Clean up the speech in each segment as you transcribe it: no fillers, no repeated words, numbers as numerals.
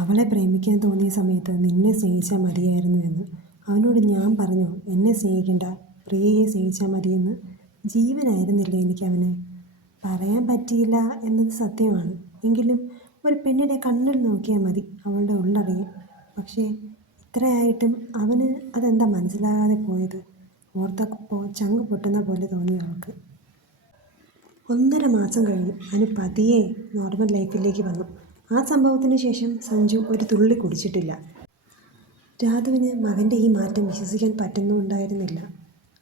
അവളെ പ്രേമിക്കാൻ തോന്നിയ സമയത്ത് നിന്നെ സ്നേഹിച്ചാൽ മതിയായിരുന്നു എന്ന്. അവനോട് ഞാൻ പറഞ്ഞു എന്നെ സ്നേഹിക്കണ്ട, പ്രിയയെ സ്നേഹിച്ചാൽ മതിയെന്ന്. ജീവനായിരുന്നില്ലേ എനിക്കവന്. പറയാൻ പറ്റിയില്ല എന്നത് സത്യമാണ്. എങ്കിലും ഒരു പെണ്ണിനെ കണ്ണിൽ നോക്കിയാൽ മതി അവളുടെ ഉള്ളറിയാം. പക്ഷേ ഇത്രയായിട്ടും അവന് അതെന്താ മനസ്സിലാകാതെ പോയത്? ഓർത്തപ്പോൾ ചങ്ക് പൊട്ടുന്ന പോലെ തോന്നി അവൾക്ക്. 1.5 മാസം കഴിഞ്ഞു. അനു പതിയെ നോർമൽ ലൈഫിലേക്ക് വന്നു. ആ സംഭവത്തിന് ശേഷം സഞ്ജു ഒരു തുള്ളി കുടിച്ചിട്ടില്ല. രാധുവിന് മകൻ്റെ ഈ മാറ്റം വിശ്വസിക്കാൻ പറ്റുന്നുണ്ടായിരുന്നില്ല.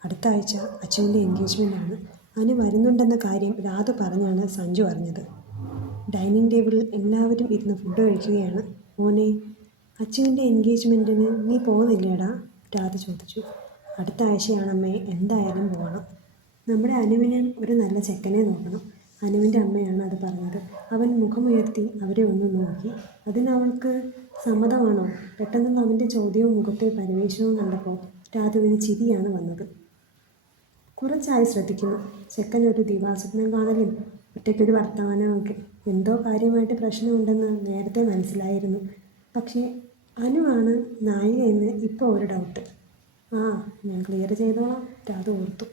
അടുത്ത ആഴ്ച അച്ചുവിൻ്റെ എൻഗേജ്മെൻ്റാണ്. അനു വരുന്നുണ്ടെന്ന കാര്യം രാധു പറഞ്ഞാണ് സഞ്ജു അറിഞ്ഞത്. ഡൈനിങ് ടേബിളിൽ എല്ലാവരും ഇരുന്ന് ഫുഡ് കഴിക്കുകയാണ്. മോനെ, അച്ചുവിൻ്റെ എൻഗേജ്മെൻറ്റിന് നീ പോകുന്നില്ലേടാ? രാധു ചോദിച്ചു. അടുത്ത ആഴ്ചയാണമ്മേ, എന്തായാലും പോകണം. നമ്മുടെ അനുവിന് ഒരു നല്ല ചെക്കനെ നോക്കണം. അനുവിൻ്റെ അമ്മയാണ് അത് പറഞ്ഞത്. അവൻ മുഖമുയർത്തി അവരെ ഒന്ന് നോക്കി. അതിനവൾക്ക് സമ്മതമാണോ? പെട്ടെന്നുള്ള അവൻ്റെ ചോദ്യവും മുഖത്തെ പരിവേഷവും കണ്ടപ്പോൾ രാധുവിന് ചിരിയാണ് വന്നത്. കുറച്ചായി ശ്രദ്ധിക്കുന്നു. ചെക്കനൊരു ദിവാസ്വപ്നം കാണലും ഒറ്റയ്ക്കൊരു വർത്തമാനമൊക്കെ. എന്തോ കാര്യമായിട്ട് പ്രശ്നമുണ്ടെന്ന് നേരത്തെ മനസ്സിലായിരുന്നു. പക്ഷേ അനുവാണ് നായിക എന്ന് ഇപ്പോൾ ഒരു ഡൗട്ട്. ഞാൻ ക്ലിയർ ചെയ്തോളാം, രാധു ഓർത്തു.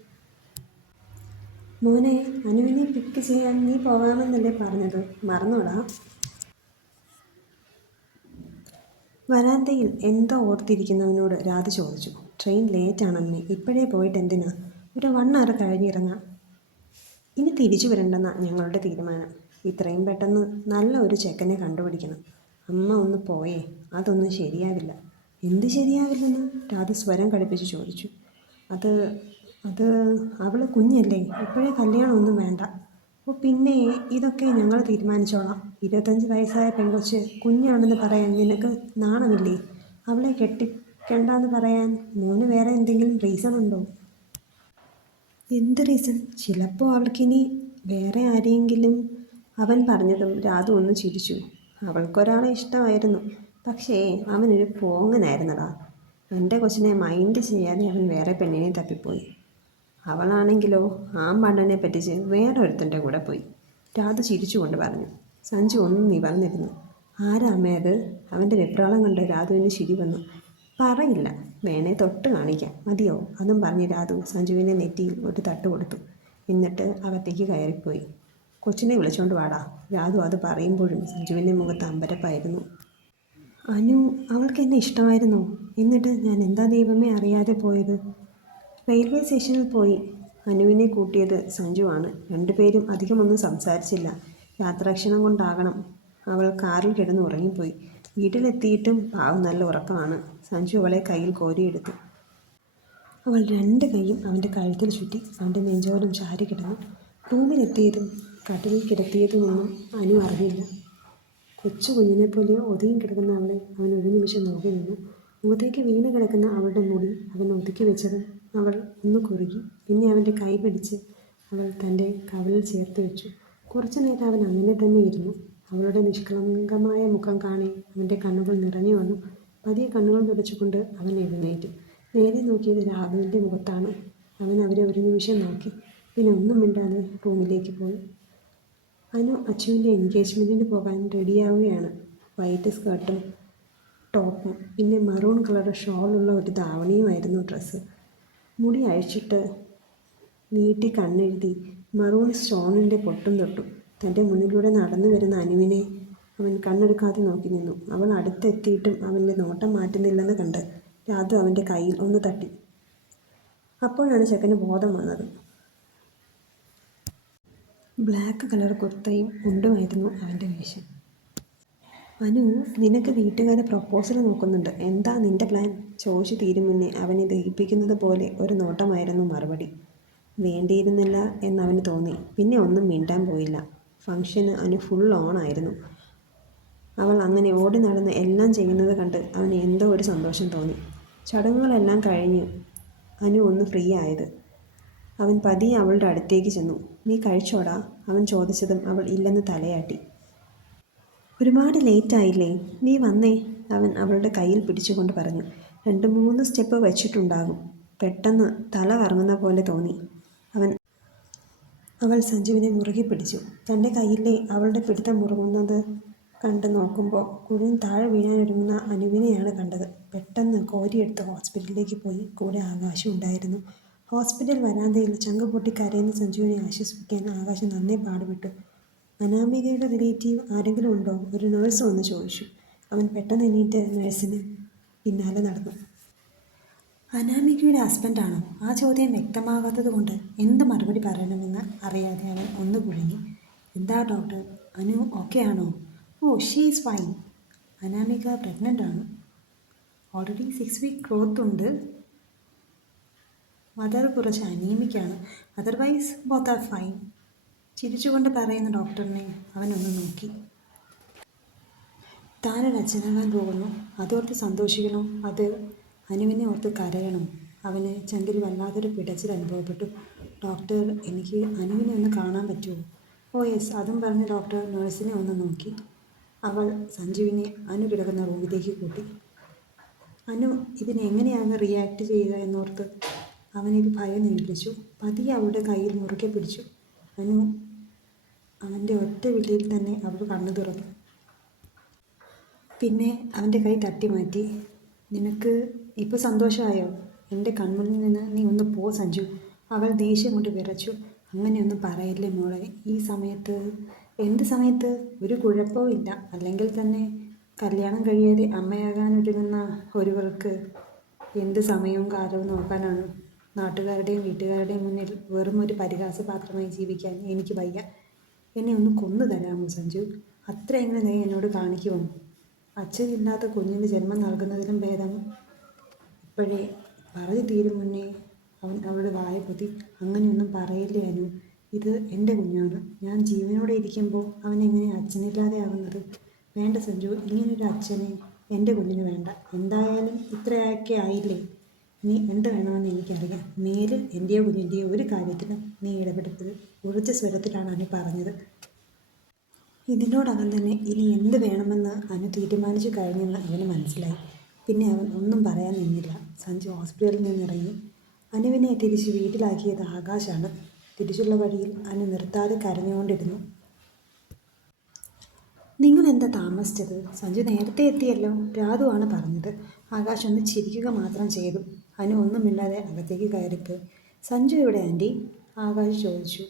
മോനെ, അനുവിനെ പിക്ക് ചെയ്യാൻ നീ പോകാമെന്നല്ലേ പറഞ്ഞത്? മറന്നോടാ? വരാന്തയിൽ എന്തോ ഓർത്തിരിക്കുന്നവനോട് രാധ ചോദിച്ചു. ട്രെയിൻ ലേറ്റാണമ്മേ, ഇപ്പോഴേ പോയിട്ട് എന്തിനാ? ഒരു 1 hour കഴിഞ്ഞിറങ്ങാം. ഇനി തിരിച്ചു വരണ്ടെന്നാണ് ഞങ്ങളുടെ തീരുമാനം. ഇത്രയും പെട്ടെന്ന് നല്ല ഒരു ചെക്കനെ കണ്ടുപിടിക്കണം. അമ്മ ഒന്ന് പോയേ, അതൊന്നും ശരിയാവില്ല. എന്ത് ശരിയാവില്ലെന്ന് രാധ സ്വരം കടുപ്പിച്ച് ചോദിച്ചു. അത് അവൾ കുഞ്ഞല്ലേ, ഇപ്പോഴേ കല്യാണമൊന്നും വേണ്ട. പിന്നെ ഇതൊക്കെ ഞങ്ങൾ തീരുമാനിച്ചോളാം. 25 വയസ്സായ പെൺകൊച്ച് കുഞ്ഞാണെന്ന് പറയാൻ നിനക്ക് നാണമില്ലേ? അവളെ കെട്ടിക്കണ്ടെന്ന് പറയാൻ മോന് വേറെ എന്തെങ്കിലും റീസൺ ഉണ്ടോ? എന്ത് റീസൺ? ചിലപ്പോൾ അവൾക്കിനി വേറെ ആരെയെങ്കിലും. അവൻ പറഞ്ഞതും രാധു ഒന്ന് ചിരിച്ചു. അവൾക്കൊരാളെ ഇഷ്ടമായിരുന്നു. പക്ഷേ അവനൊരു പോങ്ങനായിരുന്നടാ. എൻ്റെ കൊച്ചിനെ മൈൻഡ് ചെയ്യാതെ അവൻ വേറെ പെണ്ണിനെ തപ്പിപ്പോയി. അവളാണെങ്കിലോ ആമ്പാണ്ടനെ പറ്റിച്ച് വേറൊരുത്തൻ്റെ കൂടെ പോയി. രാധ ചിരിച്ചുകൊണ്ട് പറഞ്ഞു. സഞ്ജു ഒന്നും നിവർന്നിരുന്നു. ആരാ അമ്മേ അത്? അവൻ്റെ വെപ്രാളം കണ്ട് രാധുവിന് ചിരി വന്നു. പറയില്ല, വേണേ തൊട്ട് കാണിക്കാം, മതിയോ? അതും പറഞ്ഞ് രാധു സഞ്ജുവിൻ്റെ നെറ്റിയിൽ ഒരു തട്ട് കൊടുത്തു. എന്നിട്ട് അകത്തേക്ക് കയറിപ്പോയി. കൊച്ചിനെ വിളിച്ചോണ്ട് വാടാ. രാധു അത് പറയുമ്പോഴും സഞ്ജുവിൻ്റെ മുഖത്ത് അമ്പരപ്പായിരുന്നു. അനു, അവൾക്ക് എന്നെ ഇഷ്ടമായിരുന്നോ? എന്നിട്ട് ഞാൻ എന്താ ദൈവമേ അറിയാതെ പോയത്? റെയിൽവേ സ്റ്റേഷനിൽ പോയി അനുവിനെ കൂട്ടിയത് സഞ്ജുവാണ്. രണ്ടുപേരും അധികമൊന്നും സംസാരിച്ചില്ല. യാത്രാക്ഷീണം കൊണ്ടാകണം അവൾ കാറിൽ കിടന്ന് ഉറങ്ങിപ്പോയി. വീട്ടിലെത്തിയിട്ടും പാവം നല്ല ഉറക്കമാണ്. സഞ്ജു അവളെ കയ്യിൽ കോരിയെടുത്തു. അവൾ 2 കൈയും അവൻ്റെ കഴുത്തിൽ ചുറ്റി അവൻ്റെ നെഞ്ചോരം ചാരി കിടന്നു. റൂമിലെത്തിയതും കട്ടിലിൽ കിടത്തിയതുമൊന്നും അനു അറിഞ്ഞില്ല. കൊച്ചു കുഞ്ഞിനെപ്പോലെ ഒതുങ്ങി കിടക്കുന്ന അവളെ അവൻ ഒരു നിമിഷം നോക്കി നിന്നു. മുഖത്തേക്ക് വീണ് കിടക്കുന്ന അവളുടെ മുടി അവൻ ഒതുക്കി വെച്ചതും അവൾ ഒന്ന് കുറുകി. പിന്നെ അവൻ്റെ കൈ പിടിച്ച് അവൾ തൻ്റെ കവിളിൽ ചേർത്ത് വെച്ചു. കുറച്ചു നേരം അവൻ അങ്ങനെ തന്നെ ഇരുന്നു. അവളുടെ നിഷ്കളങ്കമായ മുഖം കാണെ അവൻ്റെ കണ്ണുകൾ നിറഞ്ഞു വന്നു. പതിയെ കണ്ണുകൾ തുടച്ചുകൊണ്ട് അവൻ എഴുന്നേറ്റു. നേരെ നോക്കിയത് രാഘവൻ്റെ മുഖത്താണ്. അവൻ അവരെ ഒരു നിമിഷം നോക്കി. പിന്നെ ഒന്നും മിണ്ടാതെ റൂമിലേക്ക് പോയി. അനു അച്ചുവിൻ്റെ എൻഗേജ്മെൻറ്റിന് പോകാൻ റെഡിയാവുകയാണ്. വൈറ്റ് സ്കർട്ടും ടോപ്പും പിന്നെ മറൂൺ കളർ ഷോളുള്ള ഒരു ധാവണിയുമായിരുന്നു ഡ്രസ്സ്. മുടി അഴിച്ചിട്ട് നീട്ടി കണ്ണെഴുതി മറൂൺ സ്റ്റോണിൻ്റെ പൊട്ടും തൊട്ടു. തൻ്റെ മുന്നിലൂടെ നടന്നു വരുന്ന അനുവിനെ അവൻ കണ്ണെടുക്കാതെ നോക്കി നിന്നു. അവൾ അടുത്തെത്തിയിട്ടും അവൻ്റെ നോട്ടം മാറ്റുന്നില്ലെന്ന് കണ്ട് രാധു അവൻ്റെ കയ്യിൽ ഒന്ന് തട്ടി. അപ്പോഴാണ് ചെക്കന് ബോധം വന്നത്. ബ്ലാക്ക് കളർ കുർത്തയും മുണ്ടുമായിരുന്നു അവൻ്റെ വേഷം. അനു, നിനക്ക് വീട്ടുകാർ പ്രപ്പോസൽ നോക്കുന്നുണ്ട്. എന്താ നിൻ്റെ പ്ലാൻ? ചോദിച്ചു തീരും മുന്നേ അവനെ ദഹിപ്പിക്കുന്നത് പോലെ ഒരു നോട്ടമായിരുന്നു മറുപടി. വേണ്ടിയിരുന്നില്ല എന്നവന് തോന്നി. പിന്നെ ഒന്നും മിണ്ടാൻ പോയില്ല. ഫംഗ്ഷന് അനു ഫുൾ ഓണായിരുന്നു. അവൾ അങ്ങനെ ഓടി നടന്ന് എല്ലാം ചെയ്യുന്നത് കണ്ട് അവന് എന്തോ ഒരു സന്തോഷം തോന്നി. ചടങ്ങുകളെല്ലാം കഴിഞ്ഞ് അനു ഒന്ന് ഫ്രീ ആയത്. അവൻ പതിയെ അവളുടെ അടുത്തേക്ക് ചെന്നു. നീ കഴിച്ചോടാ? അവൻ ചോദിച്ചതും അവൾ ഇല്ലെന്ന് തലയാട്ടി. ഒരുപാട് ലേറ്റായില്ലേ? നീ വന്നേ, അവൻ അവളുടെ കയ്യിൽ പിടിച്ചുകൊണ്ട് പറഞ്ഞു. 2-3 സ്റ്റെപ്പ് വെച്ചിട്ടുണ്ടാകും. പെട്ടെന്ന് തല കറങ്ങുന്ന പോലെ തോന്നി. അവൾ സഞ്ജുവിനെ മുറുകെ പിടിച്ചു. തൻ്റെ കയ്യിലെ അവളുടെ പിടുത്തം മുറുകുന്നത് കണ്ടു നോക്കുമ്പോൾ കുഴിന് താഴെ വീഴാനൊരുങ്ങുന്ന അനുവിനെയാണ് കണ്ടത്. പെട്ടെന്ന് കോരിയെടുത്ത് ഹോസ്പിറ്റലിലേക്ക് പോയി. കൂടെ ആകാശം ഉണ്ടായിരുന്നു. ഹോസ്പിറ്റൽ വരാന്തയിൽ ചങ്ക് പൊട്ടി കരയുന്ന സഞ്ജുവിനെ ആശ്വസിപ്പിക്കാൻ ആകാശം നന്നേ പാടുപെട്ടു. അനാമികയുടെ റിലേറ്റീവ് ആരെങ്കിലും ഉണ്ടോ? ഒരു നേഴ്സ് വന്ന് ചോദിച്ചു. അവൻ പെട്ടെന്ന് എണീറ്റ് നേഴ്സിന് പിന്നാലെ നടന്നു. അനാമികയുടെ ഹസ്ബൻഡാണോ? ആ ചോദ്യം വ്യക്തമാകാത്തത് കൊണ്ട് എന്ത് മറുപടി പറയണമെന്ന് അറിയാതെ അവൻ ഒന്ന് കുഴങ്ങി. എന്താ ഡോക്ടർ, അനു ഓക്കെ ആണോ? Oh, she is fine. Anamika pregnant ആണ്. ഓൾറെഡി 6 വീക്ക് ഗ്രോത്ത് ഉണ്ട്. മദർ കുറച്ച് അനീമിക്കാണ്. Otherwise both are fine. ചിരിച്ചുകൊണ്ട് പറയുന്ന ഡോക്ടറിനെ അവനൊന്ന് നോക്കി. താനൊരു അച്ഛനാകാൻ പോകുന്നു. അതോർത്ത് സന്തോഷിക്കണോ, അത് അനുവിനെ ഓർത്ത് കരയണോ? അവന് ചങ്കിൽ വല്ലാതൊരു പിടച്ചിൽ അനുഭവപ്പെട്ടു. ഡോക്ടർ, എനിക്ക് അനുവിനെ ഒന്ന് കാണാൻ പറ്റുമോ? Oh yes. അതും പറഞ്ഞ് ഡോക്ടർ നേഴ്സിനെ ഒന്ന് നോക്കി. അവൾ സഞ്ജുവിനെ അനു കിടക്കുന്ന റൂമിലേക്ക് കൂട്ടി. അനു ഇതിനെങ്ങനെയാണ് റിയാക്ട് ചെയ്യുക എന്നോർത്ത് അവനിൽ ഭയം നേടിച്ചു. പതിയെ അവളുടെ കയ്യിൽ മുറുകെ പിടിച്ചു. അനു അവൻ്റെ ഒറ്റ വിളിയിൽ തന്നെ അവൾ കണ്ണു തുറന്നു. പിന്നെ അവൻ്റെ കൈ തട്ടി മാറ്റി. നിനക്ക് ഇപ്പോൾ സന്തോഷമായോ? എൻ്റെ കൺമുന്നിൽ നിന്ന് നീ ഒന്ന് പോ സഞ്ജു. അവൾ ദേഷ്യം കൊണ്ട് വിറച്ചു. അങ്ങനെയൊന്നും പറയല്ലേ മോളെ. ഈ സമയത്ത്? എന്ത് സമയത്ത്? ഒരു കുഴപ്പവും ഇല്ല. അല്ലെങ്കിൽ തന്നെ കല്യാണം കഴിയാതെ അമ്മയാകാനൊരുങ്ങുന്ന ഒരുവർക്ക് എന്ത് സമയവും കാലവും നോക്കാനാണ്? നാട്ടുകാരുടെയും വീട്ടുകാരുടെയും മുന്നിൽ വെറും ഒരു പരിഹാസപാത്രമായി ജീവിക്കാൻ എനിക്ക് വയ്യ. എന്നെ ഒന്ന് കൊന്നു തരാമോ സഞ്ജു? അത്രയെങ്കിലും നീ എന്നോട് കാണിക്കുമോ? അച്ഛനില്ലാത്ത കുഞ്ഞിന് ജന്മം നൽകുന്നതിലും ഭേദം. ഇപ്പോഴേ പറഞ്ഞു തീരും മുന്നേ അവൻ അവളുടെ വായ പൊത്തി. അങ്ങനെയൊന്നും പറയില്ലേ അനു. ഇത് എൻ്റെ കുഞ്ഞാണ്. ഞാൻ ജീവനോടെ ഇരിക്കുമ്പോൾ അവൻ എങ്ങനെ അച്ഛനില്ലാതെ ആകുന്നത്? വേണ്ട സഞ്ജു, ഇങ്ങനൊരു അച്ഛനെ എൻ്റെ കുഞ്ഞിന് വേണ്ട. എന്തായാലും ഇത്രയൊക്കെ ആയില്ലേ. നീ എന്ത് വേണമെന്ന് എനിക്കറിയാം. മേലിൽ എൻ്റെയോ കുഞ്ഞിൻ്റെയോ ഒരു കാര്യത്തിലും നീ ഇടപെടരുത്. ഉറച്ച സ്വരത്തിലാണ് അനു പറഞ്ഞത്. ഇതിനോടകം തന്നെ ഇനി എന്ത് വേണമെന്ന് അനു തീരുമാനിച്ചു കഴിഞ്ഞെന്ന് അവന് മനസ്സിലായി. പിന്നെ അവൻ ഒന്നും പറയാൻ നിന്നില്ല. സഞ്ജു ഹോസ്പിറ്റലിൽ നിന്നിറങ്ങി. അനുവിനെ തിരിച്ച് വീട്ടിലാക്കിയത് ആകാശാണ്. തിരിച്ചുള്ള വഴിയിൽ അനു നിർത്താതെ കരഞ്ഞുകൊണ്ടിരുന്നു. നിങ്ങളെന്താ താമസിച്ചത്? സഞ്ജു നേരത്തെ എത്തിയല്ലോ. രാധുവാണ് പറഞ്ഞത്. ആകാശ് ഒന്ന് ചിരിക്കുക മാത്രം ചെയ്തു. അനു ഒന്നുമില്ലാതെ അകത്തേക്ക് കയറിപ്പോയി. സഞ്ജു എവിടെ ആൻറ്റി? ആകാശ് ചോദിച്ചു.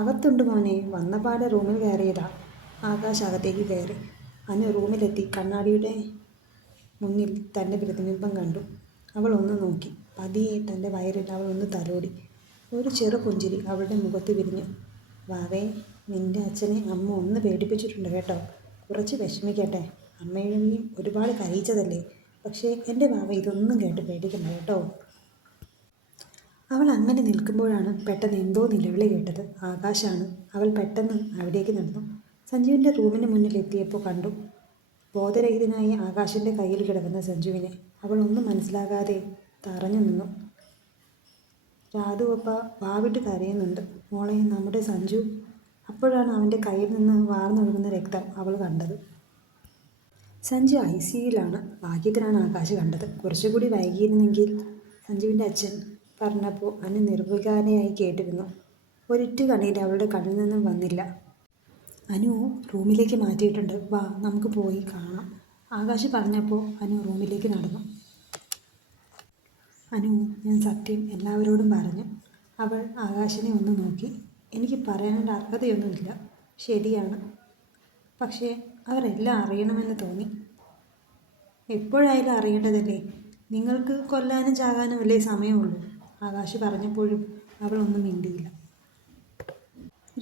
അകത്തുണ്ട് മോനെ. വന്നപാടെ റൂമിൽ കയറിയതാ. ആകാശ് അകത്തേക്ക് കയറി. അനു റൂമിലെത്തി കണ്ണാടിയുടെ മുന്നിൽ തൻ്റെ പ്രതിബിംബം കണ്ടു. അവൾ ഒന്ന് നോക്കി. പതിയെ തൻ്റെ വയറിൽ അവൾ ഒന്ന് തലോടി. ഒരു ചെറു പുഞ്ചിരി അവളുടെ മുഖത്ത് വിരിഞ്ഞു. വാവേ, നിൻ്റെ അച്ഛനെ അമ്മ ഒന്ന് പേടിപ്പിച്ചിട്ടുണ്ട് കേട്ടോ. കുറച്ച് വിഷമിക്കട്ടെ. അമ്മയെയും ഒരുപാട് കരയിച്ചതല്ലേ. പക്ഷേ എൻ്റെ വാവ ഇതൊന്നും കേട്ട് പേടിക്കണ്ട കേട്ടോ. അവൾ അങ്ങനെ നിൽക്കുമ്പോഴാണ് പെട്ടെന്ന് എന്തോ നിലവിളി കേട്ടത്. ആകാശാണ്. അവൾ പെട്ടെന്ന് അവിടേക്ക് നടന്നു. സഞ്ജുവിൻ്റെ റൂമിന് മുന്നിൽ എത്തിയപ്പോൾ കണ്ടു ബോധരഹിതനായി ആകാശിൻ്റെ കയ്യിൽ കിടക്കുന്ന സഞ്ജുവിനെ. അവൾ ഒന്നും മനസ്സിലാകാതെ തറഞ്ഞു നിന്നു. രാധുവപ്പ വാവിട്ട് കരയുന്നുണ്ട്. മോളെ, നമ്മുടെ സഞ്ജു. അപ്പോഴാണ് അവൻ്റെ കയ്യിൽ നിന്ന് വാർന്നൊഴുകുന്ന രക്തം അവൾ കണ്ടത്. സഞ്ജു ICUയിലാണ്. ഭാഗ്യത്തിനാണ് ആകാശ് കണ്ടത്. കുറച്ചുകൂടി വൈകിയിരുന്നെങ്കിൽ സഞ്ജുവിൻ്റെ അച്ഛൻ പറഞ്ഞപ്പോൾ അനു നിർവികാരയായി കേട്ടിരുന്നു. ഒരിറ്റു കണ്ണീര് അവളുടെ കണ്ണിൽ നിന്നും വന്നില്ല. അനു റൂമിലേക്ക് മാറ്റിയിട്ടുണ്ട്. വാ, നമുക്ക് പോയി കാണാം. ആകാശ് പറഞ്ഞപ്പോൾ അനു റൂമിലേക്ക് നടന്നു. അനു, ഞാൻ സത്യം എല്ലാവരോടും പറഞ്ഞു. അവൾ ആകാശിനെ ഒന്ന് നോക്കി. എനിക്ക് പറയാനുള്ള അർഹതയൊന്നുമില്ല. ശരിയാണ്. പക്ഷേ അവരെല്ലാം അറിയണമെന്ന് തോന്നി. എപ്പോഴായാലും അറിയേണ്ടതല്ലേ. നിങ്ങൾക്ക് കൊല്ലാനും ചാകാനും അല്ലേ സമയമുള്ളൂ. ആകാശ് പറഞ്ഞപ്പോഴും അവൾ ഒന്നും മിണ്ടിയില്ല.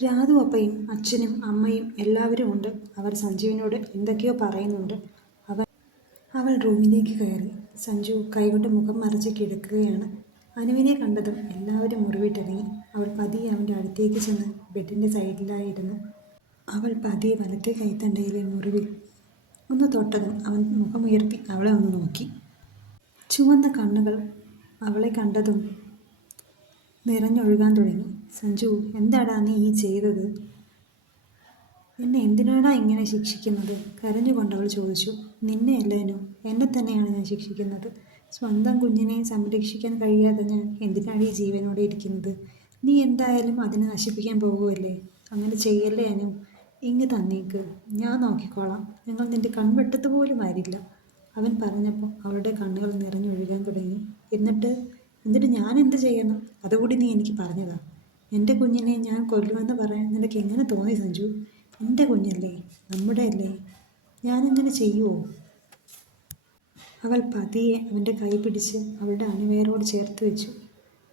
രാധു അപ്പയും അച്ഛനും അമ്മയും എല്ലാവരും ഉണ്ട്. അവർ സഞ്ജുവിനോട് എന്തൊക്കെയോ പറയുന്നുണ്ട്. അവൾ റൂമിലേക്ക് കയറി. സഞ്ജു കൈകൊണ്ട് മുഖം മറച്ച് കിടക്കുകയാണ്. അനുവിനെ കണ്ടതും എല്ലാവരും മുറിവിട്ടിറങ്ങി. അവൾ പതിയെ അവൻ്റെ അടുത്തേക്ക് ചെന്ന് ബെഡിൻ്റെ സൈഡിലായിരുന്നു. അവൾ പതിയെ വലത്തെ കൈത്തണ്ടയിലെ മുറിവിൽ ഒന്ന് തൊട്ടതും അവൻ മുഖമുയർത്തി അവളെ ഒന്ന് നോക്കി. ചുവന്ന കണ്ണുകൾ അവളെ കണ്ടതും നിറഞ്ഞൊഴുകാൻ തുടങ്ങി. സഞ്ജു, എന്താടാ നീ ഈ ചെയ്തത്? എന്നെ എന്തിനാടാ ഇങ്ങനെ ശിക്ഷിക്കുന്നത്? കരഞ്ഞുകൊണ്ടവൾ ചോദിച്ചു. നിന്നെ അല്ലേനു, എന്നെ തന്നെയാണ് ഞാൻ ശിക്ഷിക്കുന്നത്. സ്വന്തം കുഞ്ഞിനെ സംരക്ഷിക്കാൻ കഴിയാതെ ഞാൻ എന്തിനാണ് ഈ ജീവനോടെ ഇരിക്കുന്നത്? നീ എന്തായാലും അതിനെ നശിപ്പിക്കാൻ പോകുമല്ലേ? അങ്ങനെ ചെയ്യല്ലേ അനു. ഇങ്ങ് തന്നേക്ക്, ഞാൻ നോക്കിക്കോളാം. ഞങ്ങൾ നിന്റെ കൺവെട്ടത്ത് പോലും ആയിരില്ല. അവൻ പറഞ്ഞപ്പോൾ അവളുടെ കണ്ണുകൾ നിറഞ്ഞൊഴുകാൻ തുടങ്ങി. എന്നിട്ട് എന്നിട്ട് ഞാൻ എന്ത് ചെയ്യണം? അതുകൂടി നീ എനിക്ക് പറഞ്ഞതാ. എൻ്റെ കുഞ്ഞിനെ ഞാൻ കൊല്ലുമെന്ന് പറയാൻ നിനക്ക് എങ്ങനെ തോന്നി സഞ്ജു? എൻ്റെ കുഞ്ഞല്ലേ, നമ്മുടെ അല്ലേ, ഞാനങ്ങനെ ചെയ്യുമോ? അവൾ പതിയെ അവൻ്റെ കൈ പിടിച്ച് അവളുടെ അണിവേരോട് ചേർത്ത് വെച്ചു.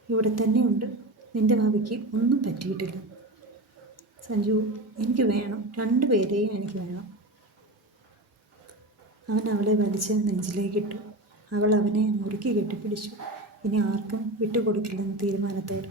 ഇവിടെ തന്നെയുണ്ട്, നിന്റെ ഭാവിക്ക് ഒന്നും പറ്റിയിട്ടില്ല. സഞ്ജു, എനിക്ക് വേണം, രണ്ടുപേരെയും എനിക്ക് വേണം. അവൻ അവളെ വലിച്ച് നെഞ്ചിലേക്കിട്ടു. അവൾ അവനെ മുറുക്കി കെട്ടിപ്പിടിച്ചു. ഇനി ആർക്കും വിട്ടുകൊടുക്കില്ലെന്ന തീരുമാനത്തോടെ.